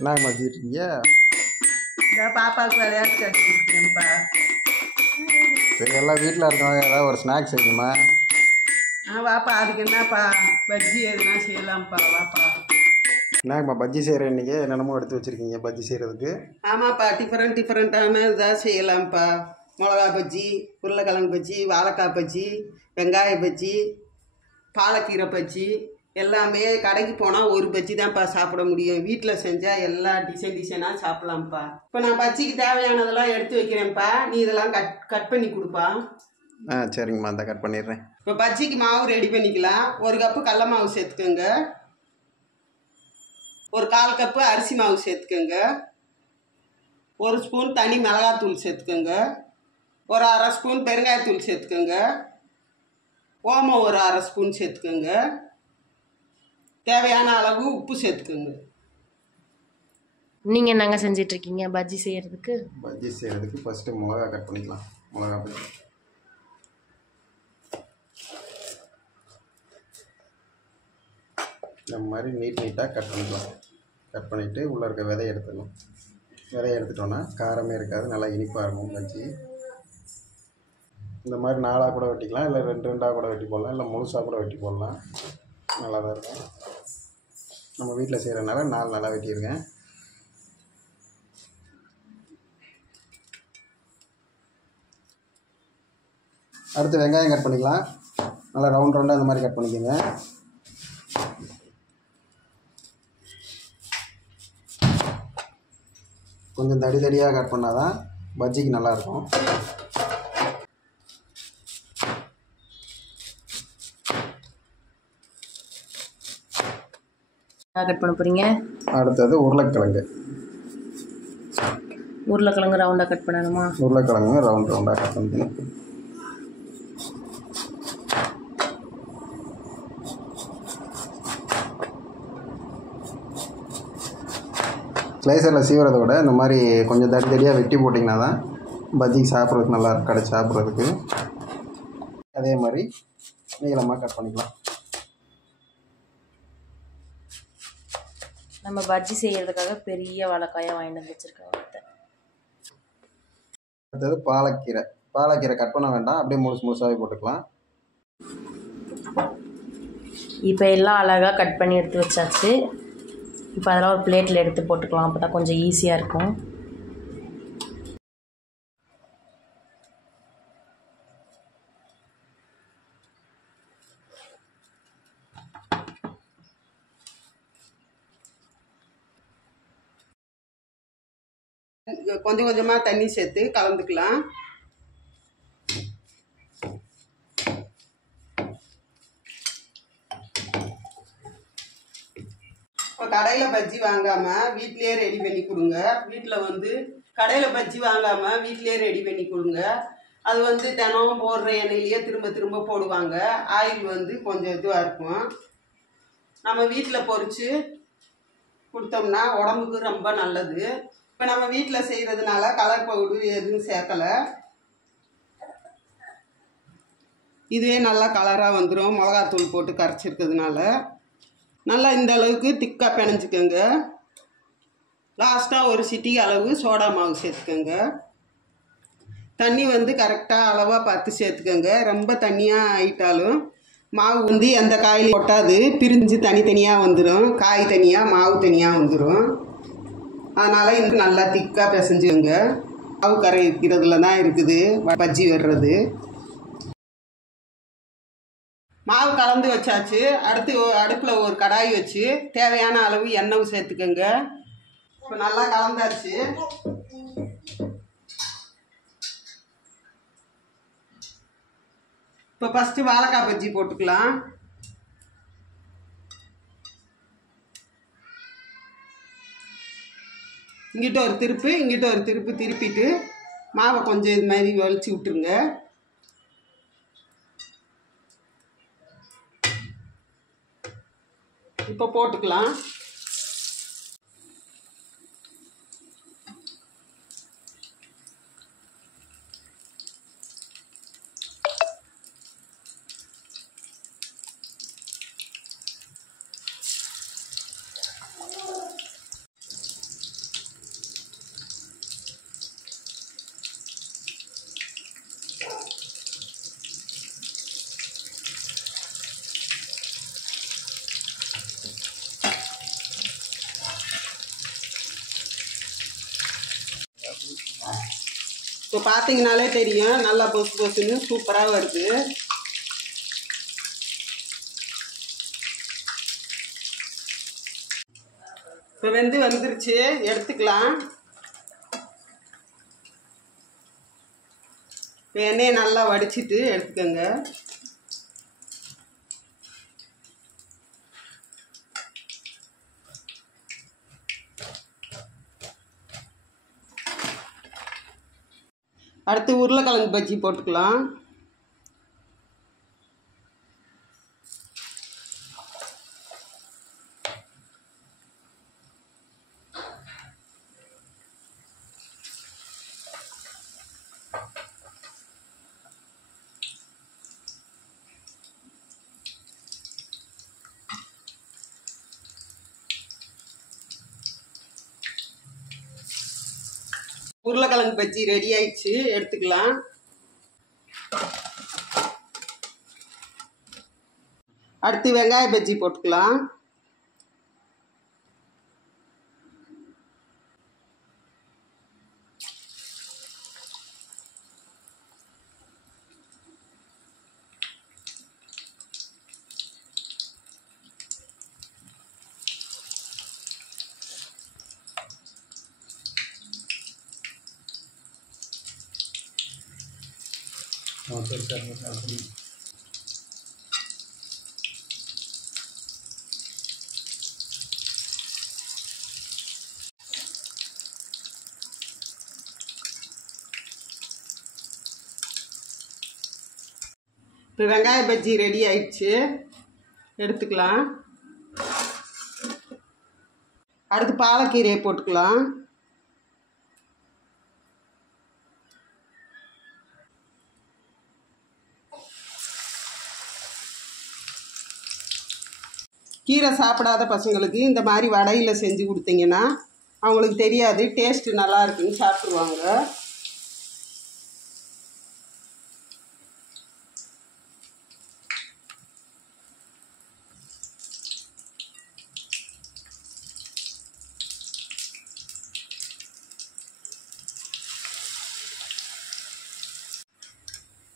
என்னங்கம்மா வச்சுருக்கீங்க? பாப்பாவுக்கு விளையாட்டு கட்டி கொடுக்குறேன்ப்பா. சரி, எல்லாம் வீட்டில் இருக்கவங்க ஏதாவது ஒரு ஸ்நாக்ஸ் செய்யுமா? வாப்பா, அதுக்கு என்னப்பா பஜ்ஜி எதுனா செய்யலாம்ப்பா. வாப்பா. என்னங்கம்மா பஜ்ஜி செய்கிறேன் இன்றைக்கி? என்னென்னமோ எடுத்து வச்சுருக்கீங்க பஜ்ஜி செய்கிறதுக்கு? ஆமாப்பா, டிஃப்ரெண்ட்டான இதாக செய்யலாம்ப்பா. மிளகா பஜ்ஜி, உருளைக்கிழங்கு பஜ்ஜி, வாழைக்காய் பஜ்ஜி, வெங்காய பஜ்ஜி, பாலக்கீரை பஜ்ஜி எல்லாமே. கடைக்கு போனால் ஒரு பஜ்ஜி தான்ப்பா சாப்பிட முடியும். வீட்டில் செஞ்சால் எல்லா டிசைனாக சாப்பிட்லாம்ப்பா. இப்போ நான் பஜ்ஜிக்கு தேவையானதெல்லாம் எடுத்து வைக்கிறேன்ப்பா. நீ இதெல்லாம் கட் பண்ணி கொடுப்பா. சரிங்கம்மா, அந்த கட் பண்ணிடுறேன். இப்போ பஜ்ஜிக்கு மாவு ரெடி பண்ணிக்கலாம். 1 கப்பு கடல மாவு சேர்த்துக்கோங்க. 1/4 கப்பு அரிசி மாவு சேர்த்துக்கோங்க. 1 ஸ்பூன் தனி மிளகாத்தூள் சேர்த்துக்கோங்க. ஒரு 1/2 ஸ்பூன் பெருங்காயத்தூள் சேர்த்துக்கோங்க. ஓமம் ஒரு 1/2 ஸ்பூன் சேர்த்துக்கோங்க. தேவையான அளவு உப்பு சேர்த்துக்கோங்க. நீங்கள் என்னங்க செஞ்சிட்ருக்கீங்க பஜ்ஜி செய்கிறதுக்கு? பஜ்ஜி செய்கிறதுக்கு ஃபஸ்ட்டு மிளகா கட் பண்ணிக்கலாம். மிளகா பஜ்ஜி இந்த மாதிரி நீட்டாக கட் பண்ணிக்கலாம். கட் பண்ணிவிட்டு உள்ளே இருக்க விதையை எடுத்துடணும். விதையை எடுத்துட்டோன்னா காரமே இருக்காது, நல்லா இனிப்பாக இருக்கும் பஜ்ஜி. இந்த மாதிரி 4ஆக கூட வெட்டிக்கலாம், இல்லை 2 கூட வெட்டி போடலாம், இல்லை முழுசாக கூட வெட்டி போடலாம். நல்லா தான் இருக்கும். நம்ம வீட்டில் செய்கிறனால 4 நல்லா வெட்டியிருக்கேன். அடுத்து வெங்காயம் கட் பண்ணிக்கலாம். நல்லா ரவுண்டாக அந்த மாதிரி கட் பண்ணிக்கோங்க. கொஞ்சம் தடியாக கட் பண்ணால் தான் பஜ்ஜிக்கு நல்லாயிருக்கும். கட் பண்ண போகிறீங்க? அடுத்தது உருளைக்கிழங்கு. உருளைக்கிழங்கு ரவுண்டாக கட் பண்ணணுமா? உருளைக்கிழங்கு ரவுண்டாக கட் பண்ணிக்கணும். ஸ்லைசரில் சீவுறதை விட இந்த மாதிரி கொஞ்சம் தடியாக வெட்டி போட்டிங்கன்னா தான் பஜ்ஜிக்கு சாப்பிட்றதுக்கு நல்லாயிருக்கும். கடைச்சி சாப்பிட்றதுக்கு அதே மாதிரி நீளமாக கட் பண்ணிக்கலாம். நம்ம பஜ்ஜி செய்கிறதுக்காக பெரிய வாழைக்காயாக வாங்கிட்டு வந்து வச்சுருக்கோம். அடுத்தது பாலக்கீரை கட் பண்ண வேண்டாம், அப்படியே முழுசாகவே போட்டுக்கலாம். இப்போ எல்லாம் அழகாக கட் பண்ணி எடுத்து வச்சாச்சு. இப்போ அதெல்லாம் ஒரு பிளேட்டில் எடுத்து போட்டுக்கலாம். அப்போ தான் கொஞ்சம் ஈஸியாக இருக்கும். கொஞ்சம் கொஞ்சமாக தண்ணி சேர்த்து கலந்துக்கலாம். இப்போ கடையில் பஜ்ஜி வாங்காமல் வீட்டிலேயே ரெடி பண்ணி கொடுங்க. கடையில் பஜ்ஜி வாங்காமல் வீட்டிலேயே ரெடி பண்ணி கொடுங்க. அது தினம் போடுற எண்ணெயிலேயே திரும்ப திரும்ப போடுவாங்க. ஆயில் கொஞ்சம் இதுவாக இருக்கும். நம்ம வீட்டில் பொரித்து கொடுத்தோம்னா உடம்புக்கு ரொம்ப நல்லது. இப்போ நம்ம வீட்டில் செய்கிறதுனால கலர் பவுடர் எதுவும் சேர்க்கலை. இதுவே நல்லா கலராக வந்துடும். மிளகாத்தூள் போட்டு கரைச்சிருக்கிறதுனால நல்லா இந்த அளவுக்கு திக்காக பிணைஞ்சிக்கோங்க. லாஸ்ட்டாக ஒரு சிட்டிகை அளவு சோடா மாவு சேர்த்துக்கோங்க. தண்ணி கரெக்டாக அளவாக பார்த்து சேர்த்துக்கோங்க. ரொம்ப தண்ணியாக ஆகிட்டாலும் மாவு எந்த காயிலையும் கொட்டாது, பிரிஞ்சு தனித்தனியாக வந்துடும். காய் தனியாக மாவு தனியாக வந்துடும். அதனால் நல்லா திக்காக பிசைஞ்சுக்கோங்க. மாவு கரைக்கிறதுல தான் இருக்குது பஜ்ஜி வர்றது. மாவு கலந்து வச்சாச்சு. அடுத்து அடுப்பில் ஒரு கடாய் வச்சு தேவையான அளவு எண்ணெய் சேர்த்துக்கோங்க. இப்போ நல்லா கலந்தாச்சு. இப்போ ஃபஸ்ட்டு வாழைக்காய் பஜ்ஜி போட்டுக்கலாம். இங்கிட்ட ஒரு திருப்பு இங்கிட்ட ஒரு திருப்பு திருப்பிட்டு மாவை கொஞ்சம் இது மாதிரி வலிச்சு விட்டுருங்க. இப்போ போட்டுக்கலாம். இப்போ பார்த்தீங்கனாலே தெரியும் நல்லா பொசு பொசுன்னு சூப்பராக வருது. இப்போ வந்துருச்சு, எடுத்துக்கலாம். இப்போ எண்ணெயை நல்லா வடிச்சிட்டு எடுத்துக்கோங்க. அடுத்து உருளைக்கிழங்கு பஜ்ஜி போட்டுக்கலாம். உருளைக்கிழங்கு பஜ்ஜி ரெடி ஆயிடுச்சு, எடுத்துக்கலாம். அடுத்து வெங்காய பஜ்ஜி போட்டுக்கலாம். சரி சரி. இப்போ வெங்காய பஜ்ஜி ரெடி ஆயிடுச்சு, எடுத்துக்கலாம். அடுத்து பாலக்கீரையை போட்டுக்கலாம். கீரை சாப்பிடாத பசங்களுக்கு இந்த மாதிரி வடையில் செஞ்சு கொடுத்தீங்கன்னா அவங்களுக்கு தெரியாது, டேஸ்ட்டு நல்லா இருக்குன்னு சாப்பிட்ருவாங்க.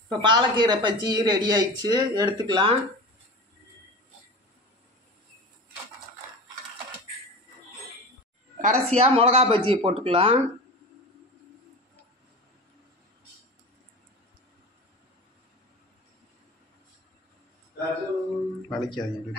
இப்போ பாலக்கீரை பஜ்ஜி ரெடி ஆயிடுச்சு, எடுத்துக்கலாம். கடைசியாக மிளகா பஜ்ஜியை போட்டுக்கலாம். வலிக்காதீங்க.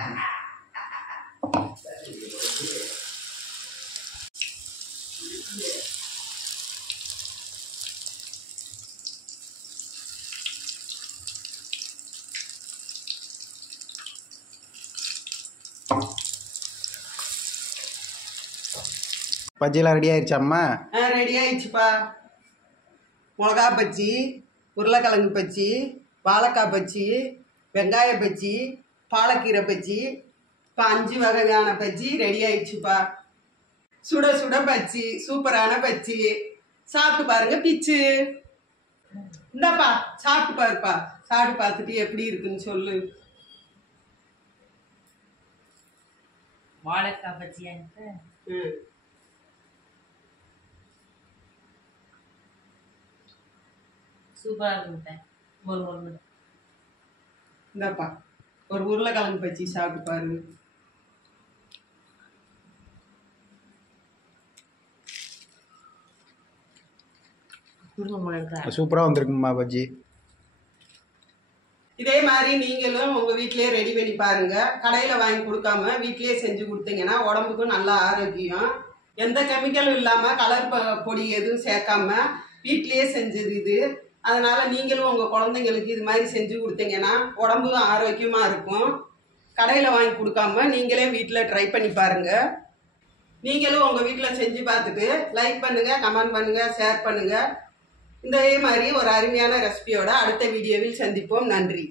பஜ்ஜிலாம் ரெடி ஆயிடுச்சாம்மா? ரெடி ஆயிடுச்சுப்பா. மிளகா பஜ்ஜி, உருளைக்கிழங்கு பஜ்ஜி, வாழைக்காய் பஜ்ஜி, வெங்காய பஜ்ஜி, பாலக்கீரை பஜ்ஜி, இப்போ 5 வகையான பஜ்ஜி ரெடி ஆயிடுச்சுப்பா. சுட சுட பஜ்ஜி, சூப்பரான பஜ்ஜி. சாப்பிட்டு பாருங்க பிச்சு. இந்தாப்பா சாப்பிட்டு பாருப்பா, சாப்பிட்டு பார்த்துட்டு எப்படி இருக்குன்னு சொல்லு. வாழைக்காய் பஜ்ஜியான்ட்டு சூப்பராக இருக்குங்க. ஒரு இந்தாப்பா ஒரு உருளைக்கிழங்கு பஜ்ஜி சாப்பிட்டு பாருங்க. சூப்பராக வந்திருக்குமா பஜ்ஜி. இதே மாதிரி நீங்களும் உங்கள் வீட்டிலேயே ரெடி பண்ணி பாருங்கள். கடையில் வாங்கி கொடுக்காம வீட்டிலேயே செஞ்சு கொடுத்தீங்கன்னா உடம்புக்கும் நல்லா ஆரோக்கியம். எந்த கெமிக்கலும் இல்லாமல் கலர் பொடி எதுவும் சேர்க்காம வீட்டிலேயே செஞ்சது இது. அதனால் நீங்களும் உங்கள் குழந்தைங்களுக்கு இது மாதிரி செஞ்சு கொடுத்தீங்கன்னா உடம்புக்கும் ஆரோக்கியமாக இருக்கும். கடையில் வாங்கி கொடுக்காம நீங்களே வீட்டில் ட்ரை பண்ணி பாருங்கள். நீங்களும் உங்கள் வீட்டில் செஞ்சு பார்த்துட்டு லைக் பண்ணுங்கள், கமெண்ட் பண்ணுங்கள், ஷேர் பண்ணுங்கள். இதே மாதிரி ஒரு அருமையான ரெசிபியோட அடுத்த வீடியோவில் சந்திப்போம். நன்றி.